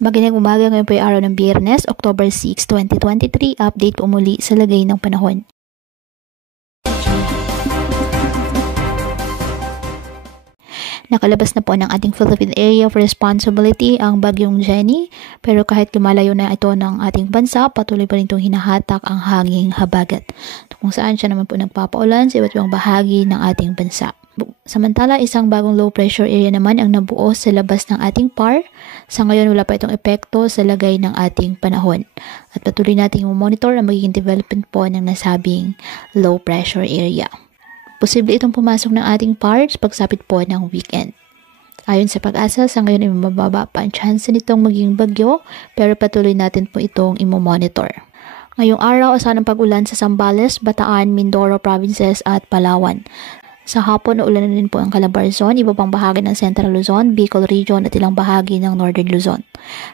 Magandang umaga, ngayon po ay araw ng Biyernes, October 6, 2023. Update po muli sa lagay ng panahon. Nakalabas na po ng ating Philippine Area of Responsibility ang bagyong Jenny, pero kahit lumalayo na ito ng ating bansa, patuloy pa rin itong hinahatak ang hanging habagat, kung saan siya naman po nagpapaulan sa iba't ibang bahagi ng ating bansa. Samantala, isang bagong low pressure area naman ang nabuo sa labas ng ating PAR. Sa ngayon, wala pa itong epekto sa lagay ng ating panahon. At patuloy nating monitor ang magiging development po ng nasabing low pressure area. Posible itong pumasok ng ating PAR sa pagsapit po ng weekend. Ayon sa Pag-asa, sa ngayon ay mababa pa ang chance nitong maging bagyo, pero patuloy natin po itong imomonitor. Ngayong araw, asahan ng pag-ulan sa Zambales, Bataan, Mindoro provinces at Palawan. Sa hapon, uulan na rin po ang Calabarzon, iba pang bahagi ng Central Luzon, Bicol Region at ilang bahagi ng Northern Luzon.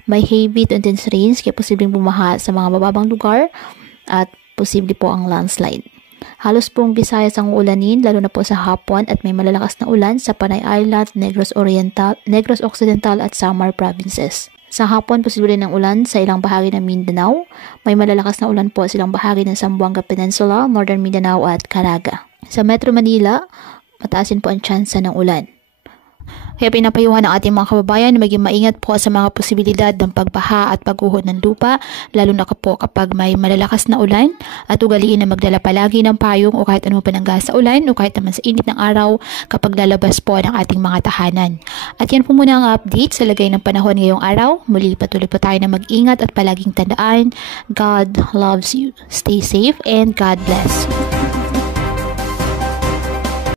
May heavy to intense rains kaya posibleng bumaha sa mga bababang lugar at posible po ang landslide. Halos buong Visayas ang ulanin, lalo na po sa hapon, at may malalakas na ulan sa Panay Island, Negros Occidental at Samar provinces. Sa hapon, posible rin ang ulan sa ilang bahagi ng Mindanao. May malalakas na ulan po sa ilang bahagi ng Zamboanga Peninsula, Northern Mindanao at Caraga. Sa Metro Manila, mataasin po ang tsansa ng ulan. Kaya pinapayuhan ng ating mga kababayan na maging maingat po sa mga posibilidad ng pagbaha at pagguhod ng lupa, lalo na po kapag may malalakas na ulan, at ugaliin na magdala palagi ng payong o kahit anong panangga sa ulan o kahit naman sa init ng araw kapag lalabas po ng ating mga tahanan. At yan po muna ang update sa lagay ng panahon ngayong araw. Muli patuloy po tayo na mag-ingat at palaging tandaan, God loves you. Stay safe and God bless.